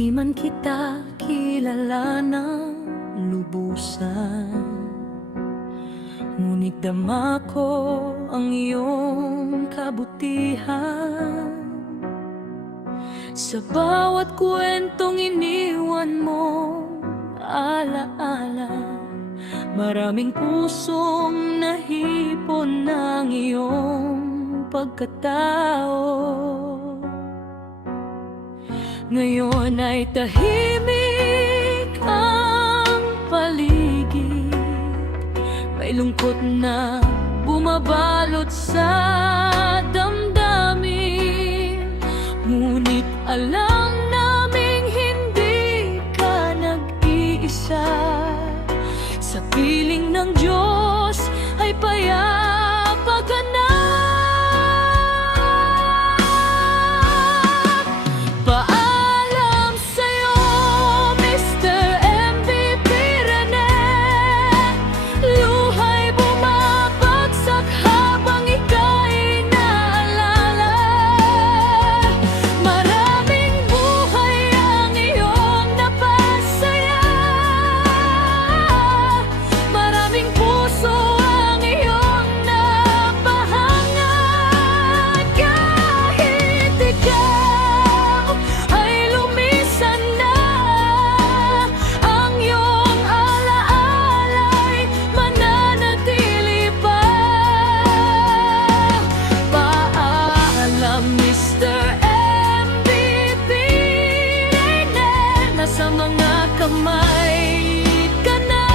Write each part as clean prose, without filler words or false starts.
Di man kita kilala ng lubusan, ngunit dama ko ang iyong kabutihan. Sa bawat kwentong iniwan mo alaala, maraming pusong nahipon ng iyong pagkatao. Ngayon ay tahimik ang paligid, may lungkot na bumabalot sa damdamin. Ngunit alam naming hindi ka nag-iisa, sa piling ng Diyos ay payapa ka na. Sa mga kamay ka na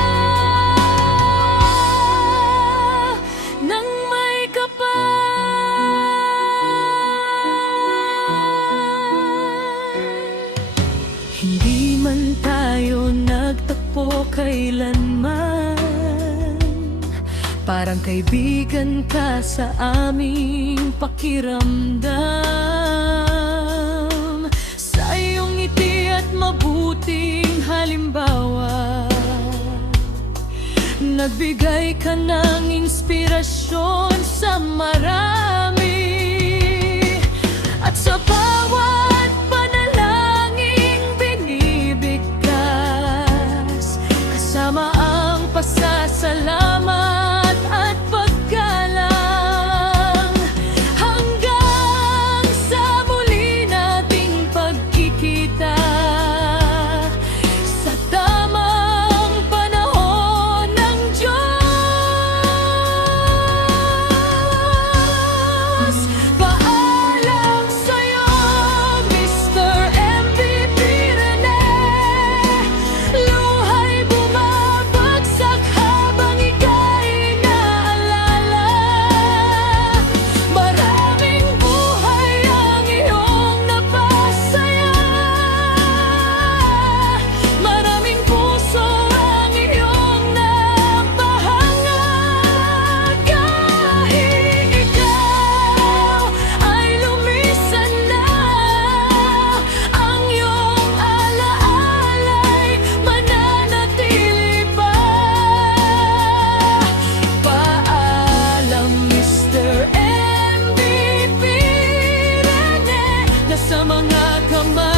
nang may kapal. Hindi man tayo nagtagpo kailanman, parang kaibigan ka sa aming pakiramdam. Sa iyong ngiti at mabuting halimbawa, nagbigay ka ng inspirasyon sa marami. At sa bawat panalangin binibigkas, kasama ang pasasalamat at paggalang, hanggang sa muli nating pagkikita sa tamang panahon ng Diyos. Paalam sa'yo, Mr. MVP Rene, luhay bumabagsak habang ika'y naalala. Maraming buhay ang iyong napasaya, maraming puso ang iyong napahangad. Kahit ikaw ay lumisan na, ang iyong alaala'y mananatili pa. Paalam, Mr. MVP Rene, nasa mga kamay